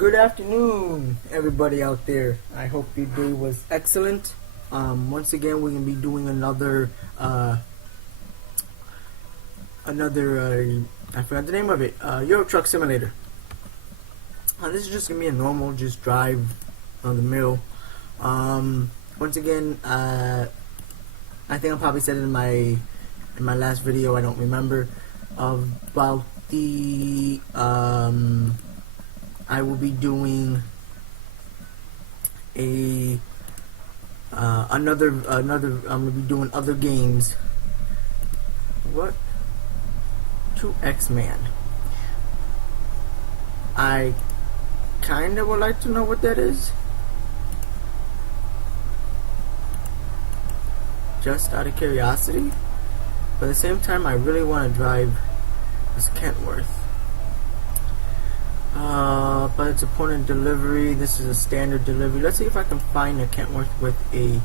Good afternoon, everybody out there. I hope your day was excellent. Once again, we're gonna be doing another I forgot the name of it. Euro Truck Simulator. This is just gonna be a normal, just drive on the mill. Once again, I think I probably said it in my last video. I don't remember about the I will be doing another I'm gonna be doing other games. What? To X-Man. I kinda would like to know what that is. Just out of curiosity. But at the same time, I really want to drive this Kentworth. But it's a point of delivery. This is a standard delivery. Let's see if I can find a Kentworth with a...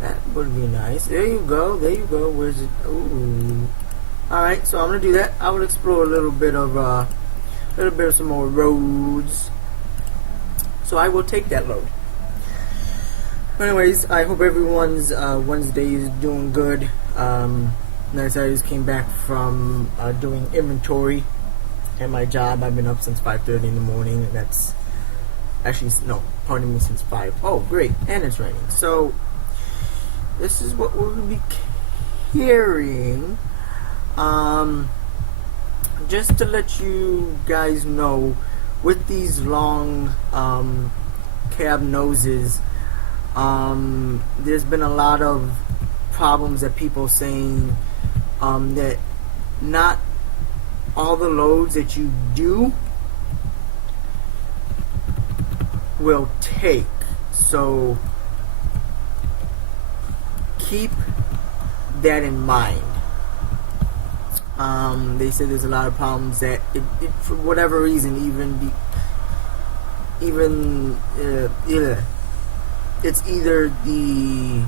that would be nice. There you go. There you go. Where's it? Ooh. Alright, so I'm going to do that. I will explore a little bit of some more roads. So I will take that load. But anyways, I hope everyone's Wednesday is doing good. Nice, I just came back from doing inventory at my job. I've been up since 5:30 in the morning, and that's actually, no, pardon me, since 5. Oh, great, and it's raining. So, this is what we're going to be carrying. Just to let you guys know, with these long cab noses, there's been a lot of problems that people saying that not all the loads that you do will take. So keep that in mind. They said there's a lot of problems that it for whatever reason, it's either the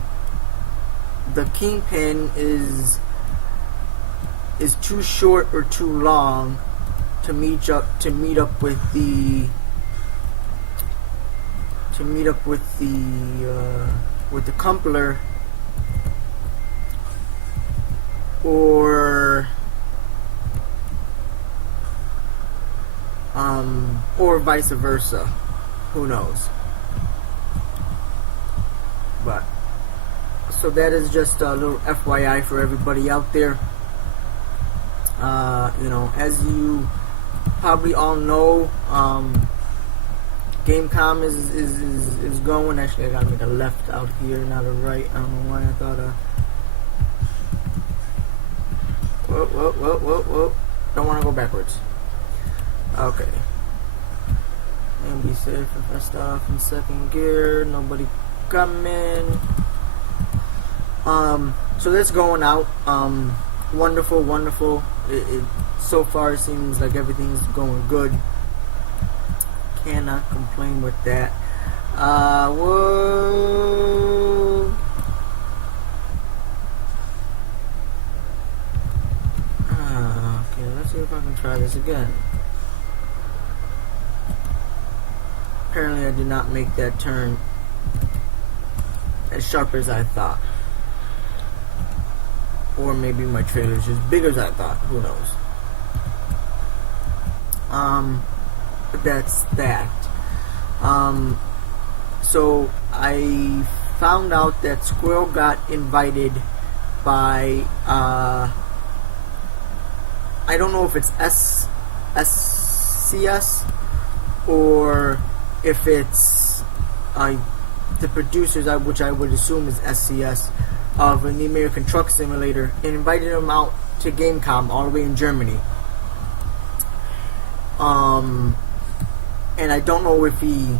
kingpin is too short or too long to meet up with the coupler, or vice versa. Who knows? But so that is just a little FYI for everybody out there. You know, as you probably all know, Gamecom is going. Actually, I gotta make a left out here, not a right. I don't know why I thought whoa. Don't want to go backwards. Okay. And be safe if I start off in second gear. Nobody coming. So that's going out. Wonderful. It so far it seems like everything's going good. Cannot complain with that. Whoa. Okay, let's see if I can try this again. Apparently I did not make that turn as sharp as I thought. Or maybe my trailer's just big as I thought. Who knows? But that's that. So I found out that Squirrel got invited by I don't know if it's SCS or if it's the producers, which I would assume is SCS, of the American Truck Simulator, and invited him out to Gamecom all the way in Germany. And I don't know if he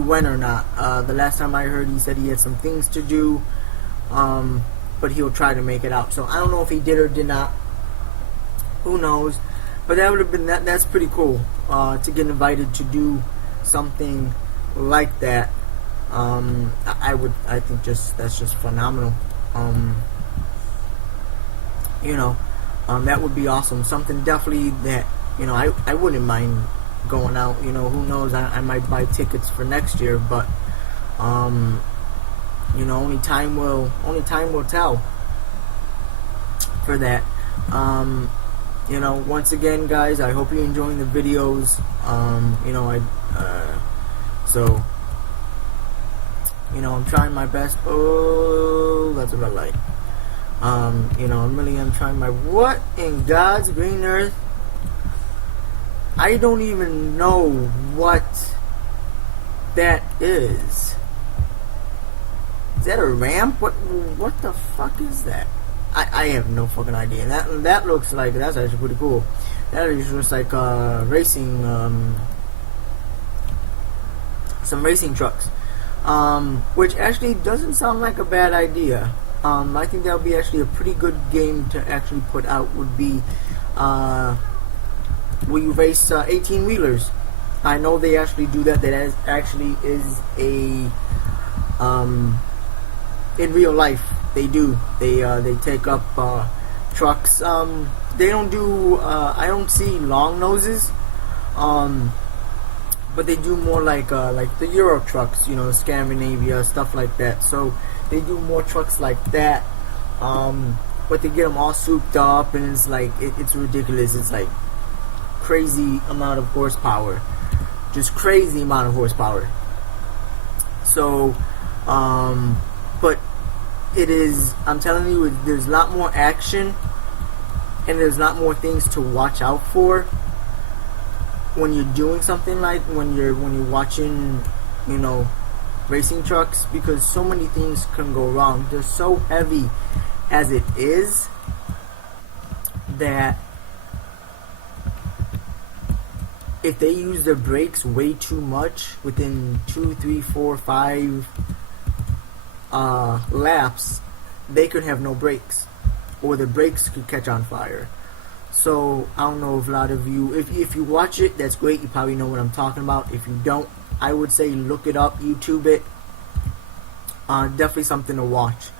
went or not. The last time I heard, he said he had some things to do, but he'll try to make it out. So I don't know if he did or did not. Who knows? But that would have been that's pretty cool to get invited to do something like that. I think that's just phenomenal. You know, That would be awesome. Something definitely that, you know, I wouldn't mind going out. You know, who knows? I might buy tickets for next year, but you know, only time will tell for that. You know, once again, guys, I hope you're enjoying the videos. You know, so, you know, I'm trying my best. Oh, that's a red light. You know, I'm trying my, what in God's green earth? I don't even know what that is. Is that a ramp? What the fuck is that? I have no fucking idea. That looks like, that's actually pretty cool. That looks like racing, some racing trucks, which actually doesn't sound like a bad idea. I think that would be actually a pretty good game to actually put out. Would be where you race 18-wheelers. I know they actually do that. That actually is a in real life. They do. They take up trucks. They don't do. I don't see long noses. But they do more like the Euro trucks. You know, Scandinavia, stuff like that. So they do more trucks like that. But they get them all souped up, and it's like it's ridiculous. It's like crazy amount of horsepower, just crazy amount of horsepower. So, but it is, I'm telling you, there's a lot more action, and there's a lot more things to watch out for when you're doing something like when you're watching, you know, racing trucks, because so many things can go wrong. They're so heavy as it is that if they use their brakes way too much within 2, 3, 4, 5 laps, they could have no brakes, or the brakes could catch on fire. So I don't know if a lot of you, if you watch it, that's great. You probably know what I'm talking about. If you don't, I would say look it up, YouTube it. Definitely something to watch.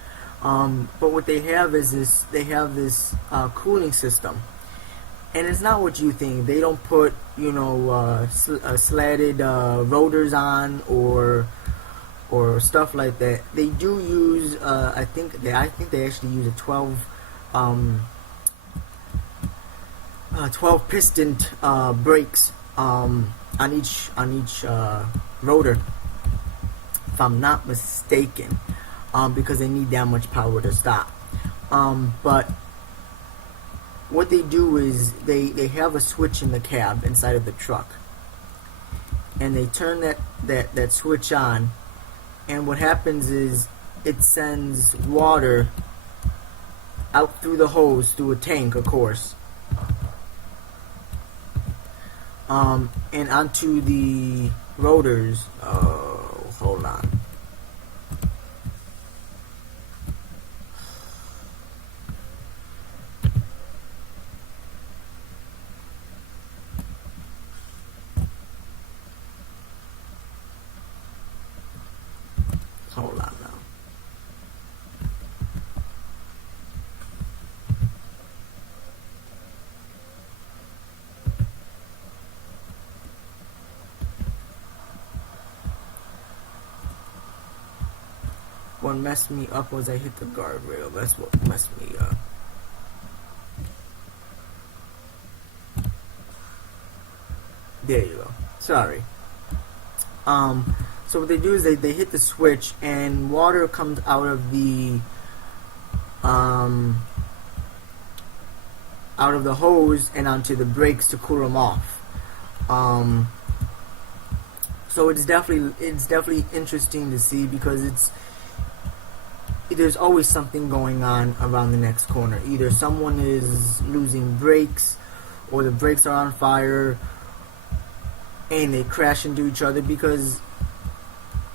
But what they have is this. They have this cooling system, and it's not what you think. They don't put, you know, slatted rotors on or stuff like that. They do use. I think they actually use a 12 piston brakes on each rotor, if I'm not mistaken, because they need that much power to stop. But what they do is they have a switch in the cab inside of the truck, and they turn that switch on, and what happens is it sends water out through the hose, through a tank, of course, and onto the rotors. Oh, hold on. Hold on now. What messed me up was I hit the guardrail. That's what messed me up. There you go. Sorry. So what they do is they hit the switch, and water comes out of the hose and onto the brakes to cool them off. So it's definitely interesting to see, because there's always something going on around the next corner. Either someone is losing brakes, or the brakes are on fire, and they crash into each other because,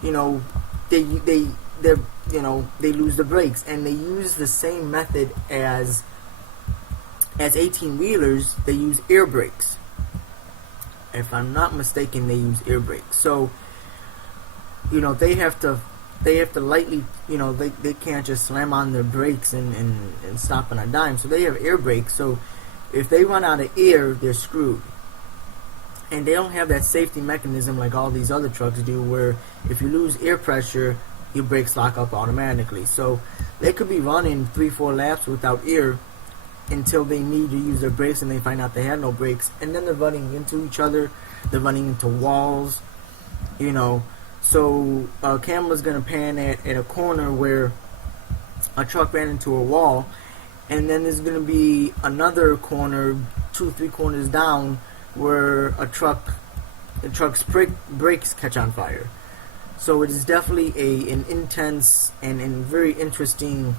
you know, they lose the brakes, and they use the same method as 18-wheelers. They use air brakes. If I'm not mistaken, they use air brakes. So, you know, they have to they have to lightly, they can't just slam on their brakes and stop on a dime. So they have air brakes. So if they run out of air, they're screwed. And they don't have that safety mechanism like all these other trucks do, where if you lose air pressure, your brakes lock up automatically. So they could be running 3-4 laps without air until they need to use their brakes, and they find out they have no brakes, and then they're running into each other, they're running into walls, So a camera's gonna pan at a corner where a truck ran into a wall, and then there's gonna be another corner 2-3 corners down where the truck's brakes catch on fire. So it is definitely an intense and very interesting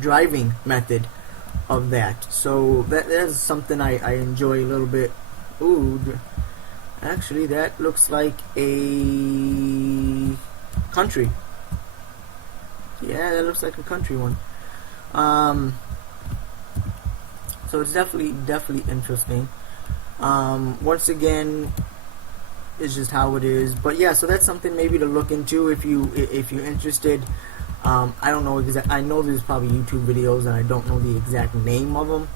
driving method of that. So that is something I enjoy a little bit. Ooh, actually that looks like a country. Yeah, that looks like a country one. So it's definitely interesting. Once again, it's just how it is. But yeah, so that's something maybe to look into if you're interested. I don't know exact. I know there's probably YouTube videos, and I don't know the exact name of them.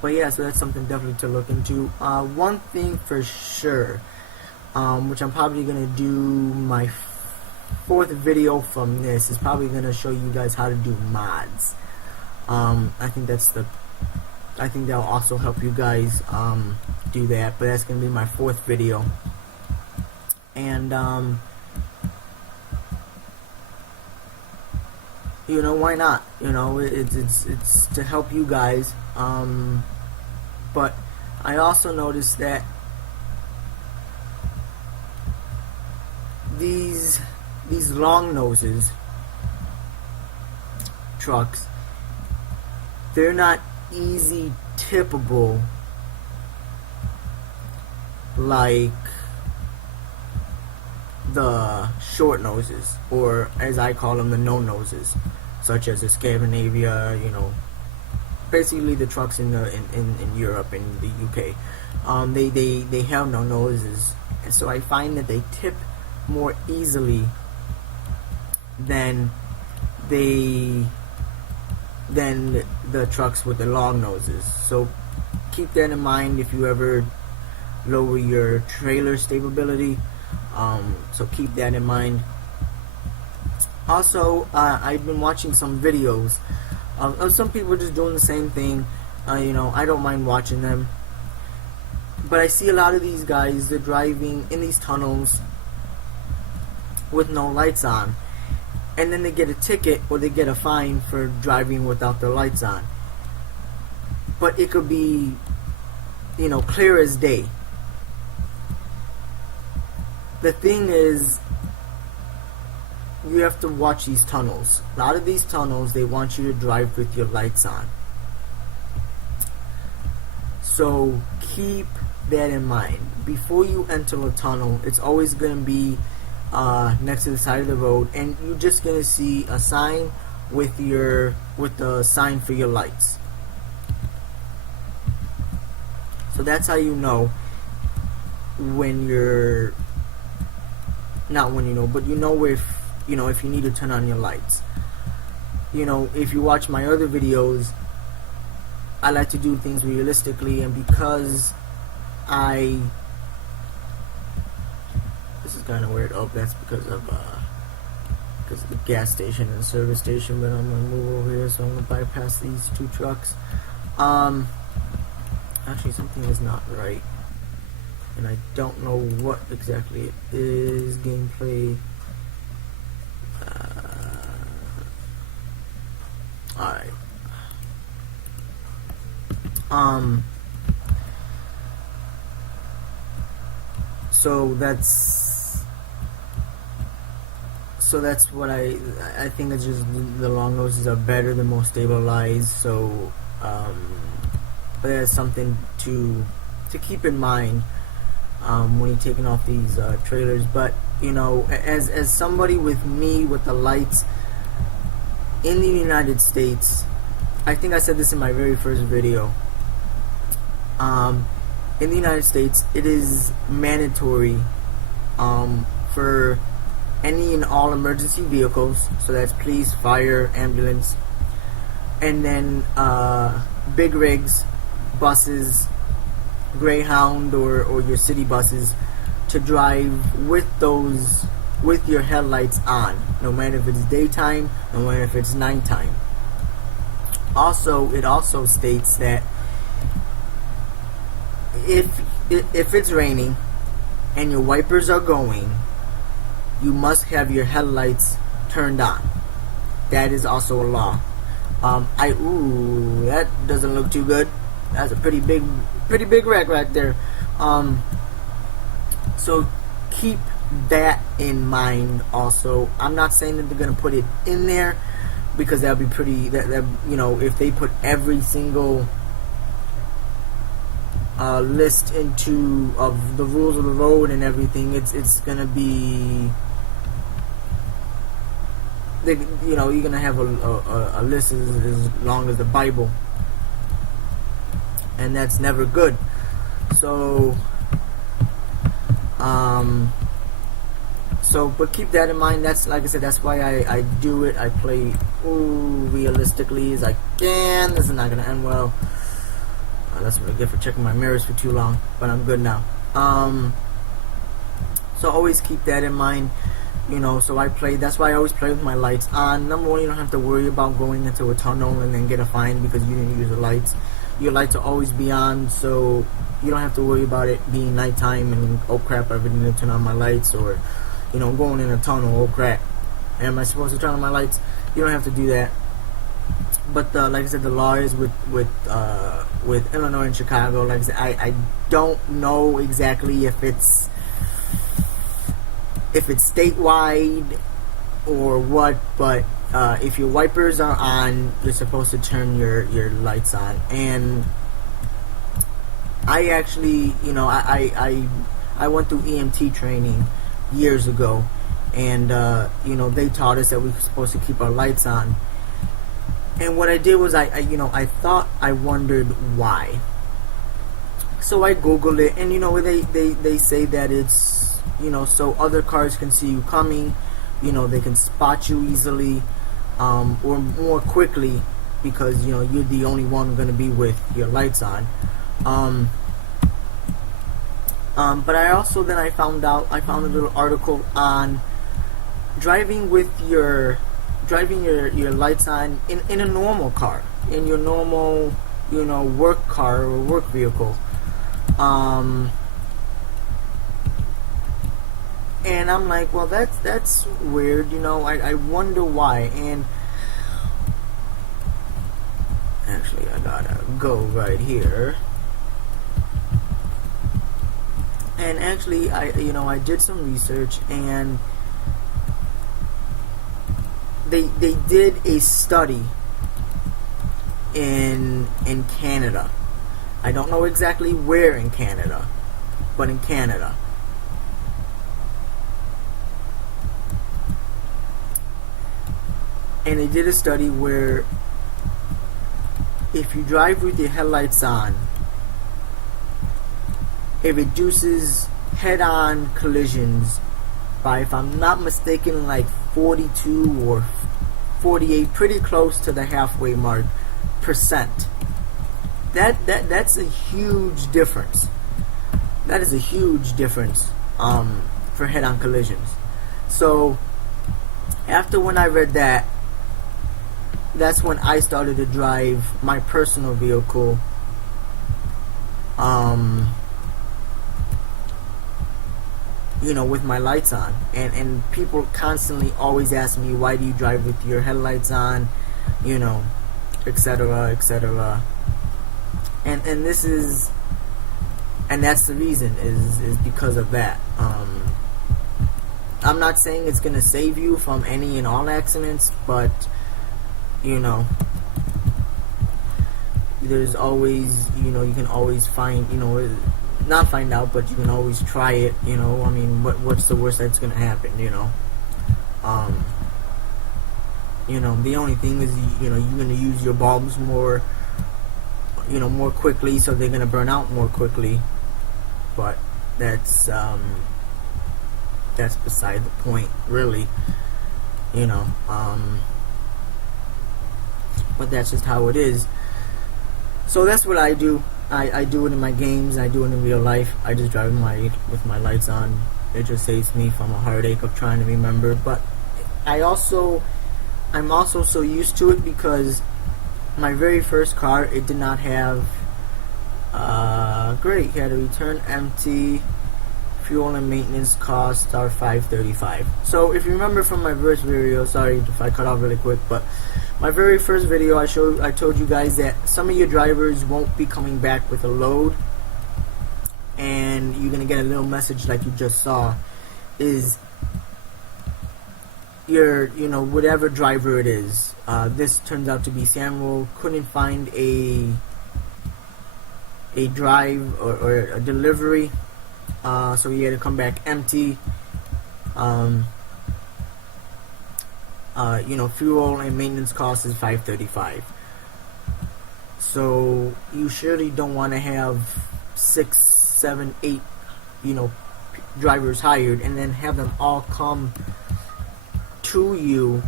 But yeah, so that's something definitely to look into. One thing for sure, which I'm probably gonna do my fourth video from this, is probably gonna show you guys how to do mods. I think that'll also help you guys do that, but that's gonna be my fourth video. And why not? It's to help you guys. But I also noticed that these long noses trucks, they're not easy tippable like the short noses, or as I call them, the no noses, such as the Scandinavia, basically the trucks in Europe and the UK. They have no noses, and so I find that they tip more easily than the trucks with the long noses. So keep that in mind if you ever lower your trailer stability. So keep that in mind. Also, I've been watching some videos of some people just doing the same thing. I don't mind watching them, but I see a lot of these guys, they're driving in these tunnels with no lights on, and then they get a ticket or they get a fine for driving without their lights on. But it could be, clear as day. The thing is, you have to watch these tunnels. A lot of these tunnels, they want you to drive with your lights on. So keep that in mind. Before you enter a tunnel, it's always going to be next to the side of the road, and you're just going to see a sign with the sign for your lights. So that's how you know when you're not when you know, but if you need to turn on your lights. If you watch my other videos, I like to do things realistically, and because this is kind of weird. Oh, that's because of the gas station and service station. But I'm gonna move over here, so I'm gonna bypass these two trucks. Actually, something is not right, and I don't know what exactly it is. Gameplay. Alright. So that's what I think. It's just the long noses are better, the more stabilized. So but that's something to keep in mind when you're taking off these trailers. But as somebody with me with the lights in the United States, I think I said this in my very first video. in the United States, it is mandatory for any and all emergency vehicles. So that's police, fire, ambulance, and then big rigs, buses, Greyhound or your city buses, to drive with your headlights on, no matter if it's daytime, no matter if it's nighttime. Also, it also states that if it's raining and your wipers are going, you must have your headlights turned on. That is also a law. That doesn't look too good. That's a pretty big wreck right there. So keep that in mind also. I'm not saying that they're gonna put it in there, because that'll be pretty. That if they put every single list into of the rules of the road and everything, it's gonna be. You're gonna have a list as long as the Bible, and that's never good. So, but keep that in mind. That's, like I said, that's why I do it. I play realistically as I can. This is not gonna end well. That's what I get for checking my mirrors for too long. But I'm good now. So always keep that in mind. So I play. That's why I always play with my lights on. Number one, you don't have to worry about going into a tunnel and then get a fine because you didn't use the lights. Your lights will always be on, so you don't have to worry about it being nighttime and oh crap, I really need to turn on my lights, or going in a tunnel, oh crap, am I supposed to turn on my lights? You don't have to do that. But like I said, the law is with Illinois and Chicago. Like I said, I don't know exactly if it's statewide or what, but if your wipers are on, you're supposed to turn your lights on. And I actually, I went through EMT training years ago, and they taught us that we were supposed to keep our lights on. And what I did was I wondered why. So I Googled it, and they say that it's so other cars can see you coming, they can spot you easily, or more quickly, because you're the only one going to be with your lights on. But I also I found a little article on driving your lights on in a normal car, in your normal work car or work vehicle. And I'm like, well, that's weird, I wonder why. And actually, I gotta go right here. And actually, I did some research, and they did a study in Canada. I don't know exactly where in Canada, but in Canada. And they did a study where if you drive with your headlights on, it reduces head-on collisions by, if I'm not mistaken, like 42 or 48, pretty close to the halfway mark, percent. That's a huge difference. That is a huge difference for head-on collisions. So after when I read that, that's when I started to drive my personal vehicle with my lights on. And people constantly always ask me, why do you drive with your headlights on, etc., etc. And this is, and that's the reason, is because of that. I'm not saying it's gonna save you from any and all accidents, but there's always, you can always find, not find out, but you can always try it, I mean, what's the worst that's gonna happen, the only thing is, you're gonna use your bulbs more, more quickly, so they're gonna burn out more quickly. but that's beside the point, really. You know, but that's just how it is. So that's what I do. I do it in my games. I do it in real life. I just drive with my lights on. It just saves me from a heartache of trying to remember. But I'm also so used to it because my very first car, it did not have great. Had to return empty. Fuel and maintenance costs are $5.35. So if you remember from my first video, sorry if I cut off really quick, but my very first video, I told you guys that some of your drivers won't be coming back with a load, and you're gonna get a little message like you just saw, is whatever driver it is. This turns out to be Samuel. Couldn't find a drive or a delivery. So he had to come back empty. Fuel and maintenance cost is $5.35. So you surely don't want to have 6, 7, 8, drivers hired and then have them all come to you,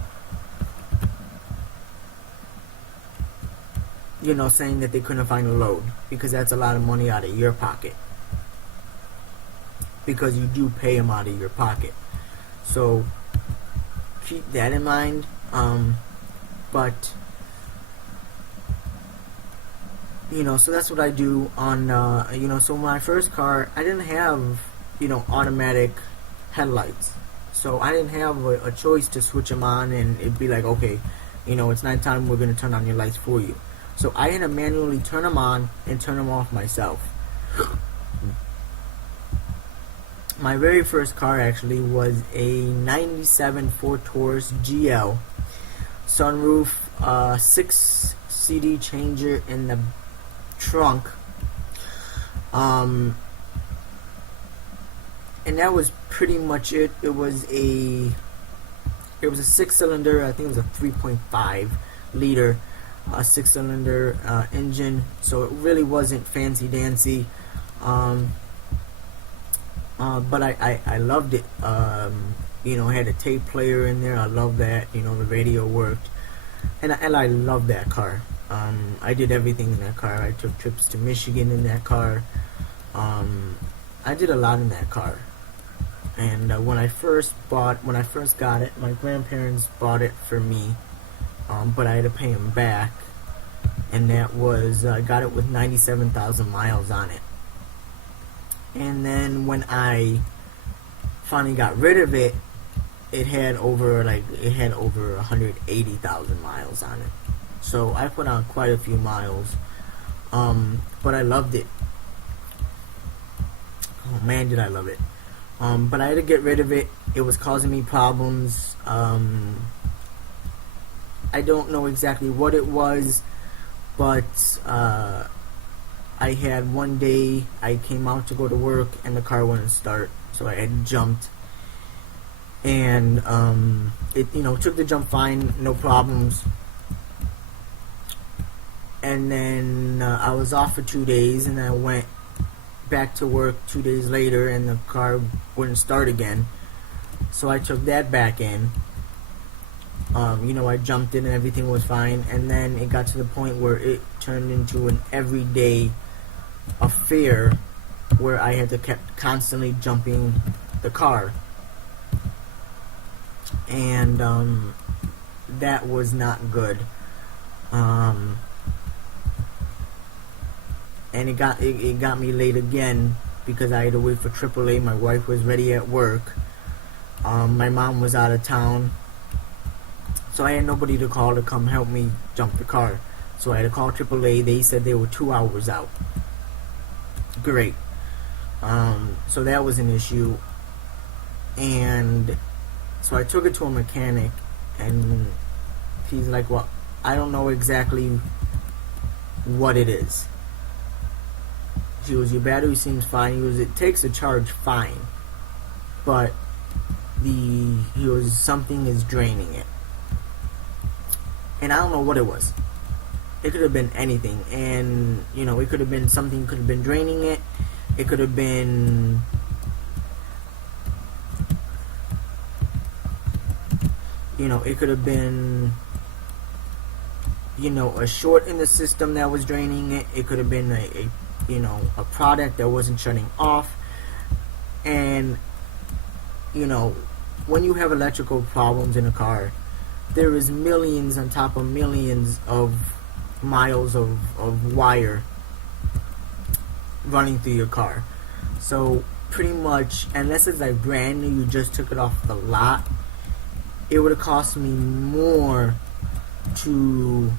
saying that they couldn't find a load, because that's a lot of money out of your pocket. Because you do pay them out of your pocket. So keep that in mind. So that's what I do on, so my first car, I didn't have, automatic headlights. So I didn't have a choice to switch them on and it'd be like, okay, it's nighttime, we're going to turn on your lights for you. So I had to manually turn them on and turn them off myself. My very first car actually was a 97 Ford Taurus GL, sunroof, 6 CD changer in the trunk, and that was pretty much it. It was a 6-cylinder, I think it was a 3.5 liter 6-cylinder engine, so it really wasn't fancy dancy. But I loved it. It had a tape player in there. I love that. The radio worked, and I love that car. I did everything in that car. I took trips to Michigan in that car. I did a lot in that car. And when I first got it, my grandparents bought it for me, but I had to pay them back, and that was I got it with 97,000 miles on it. And then when I finally got rid of it, it had over 180,000 miles on it. So I put on quite a few miles, but I loved it. Oh man, did I love it! But I had to get rid of it. It was causing me problems. I don't know exactly what it was, but I had one day I came out to go to work and the car wouldn't start, so I had jumped, and it took the jump fine, no problems. And then I was off for 2 days, and I went back to work 2 days later, and the car wouldn't start again. So I took that back in. I jumped in and everything was fine, and then it got to the point where it turned into an everyday affair where I had to kept constantly jumping the car, and that was not good. And it got me late again because I had to wait for AAA. My wife was ready at work. My mom was out of town, so I had nobody to call to come help me jump the car. So I had to call AAA. They said they were 2 hours out. Great. So that was an issue, and so I took it to a mechanic, and he's like, well, I don't know exactly what it is. He goes, your battery seems fine. He goes, it takes a charge fine, but something is draining it. And I don't know what it was. It could have been anything, and it could have been something could have been draining it, It could have been, it could have been, a short in the system that was draining it. It could have been a product that wasn't shutting off. And when you have electrical problems in a car, there is millions on top of millions of miles of wire running through your car. So pretty much, unless it's like brand new, you just took it off the lot, it would have cost me more to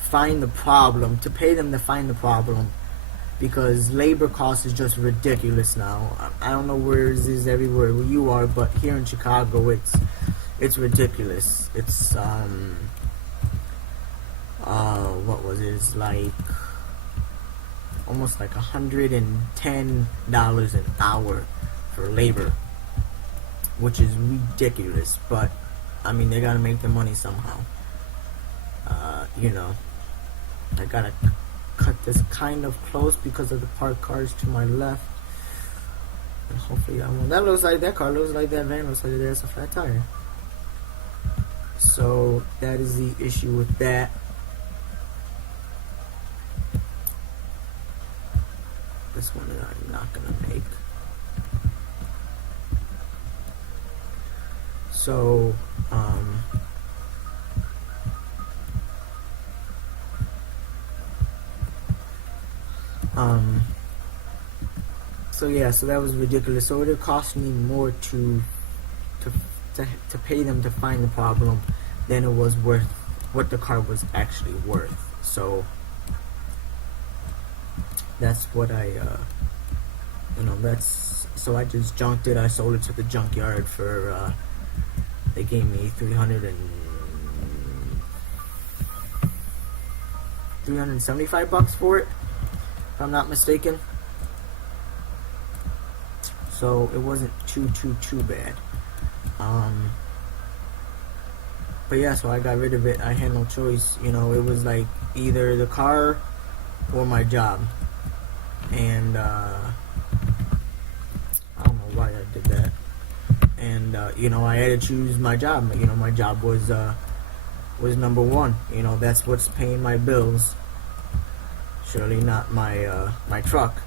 find the problem, to pay them to find the problem, because labor cost is just ridiculous now. I don't know where it is everywhere where you are, but here in Chicago, it's ridiculous. It's what was it? It's like almost like $110 an hour for labor, which is ridiculous. But I mean, they gotta make the money somehow. I gotta cut this kind of close because of the parked cars to my left, and hopefully I won't. That looks like that car looks like that van looks like there's a flat tire. So that is the issue with that. This one I'm not gonna make. So so that was ridiculous. So it would cost me more to pay them to find the problem than it was worth what the car was actually worth. So that's what so I just junked it. I sold it to the junkyard for they gave me $375 for it, if I'm not mistaken. So it wasn't too bad. But yeah, so I got rid of it. I had no choice. It was like either the car or my job. And I don't know why I did that. And I had to choose my job. My job was number one. That's what's paying my bills. Surely not my truck.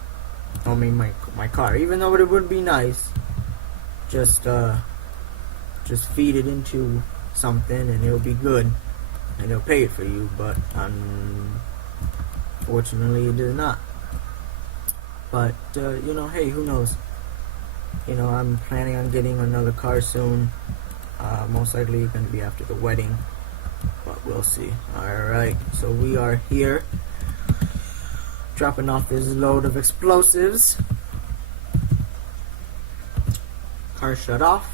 I mean my car. Even though it would be nice, just feed it into something and it'll be good and they'll pay it for you. But unfortunately, it did not. But hey, who knows? I'm planning on getting another car soon. Most likely going to be after the wedding, but we'll see. Alright, so we are here dropping off this load of explosives. Car shut off.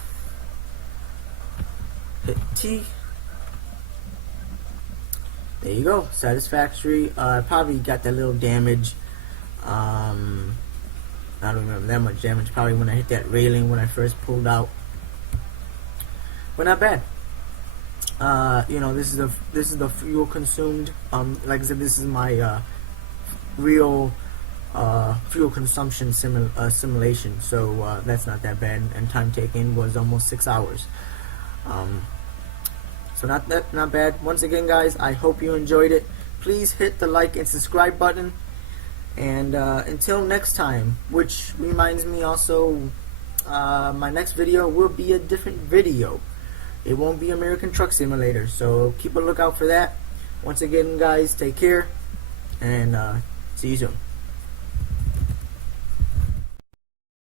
Hit T. There you go. Satisfactory. Probably got that little damage. I don't remember that much damage. Probably when I hit that railing when I first pulled out. But not bad. This is the fuel consumed. Like I said, this is my real fuel consumption simulation. So that's not that bad. And time taken was almost 6 hours. So not bad. Once again, guys, I hope you enjoyed it. Please hit the like and subscribe button. And until next time, which reminds me also, my next video will be a different video. It won't be American Truck Simulator, so keep a lookout for that. Once again, guys, take care, and see you soon.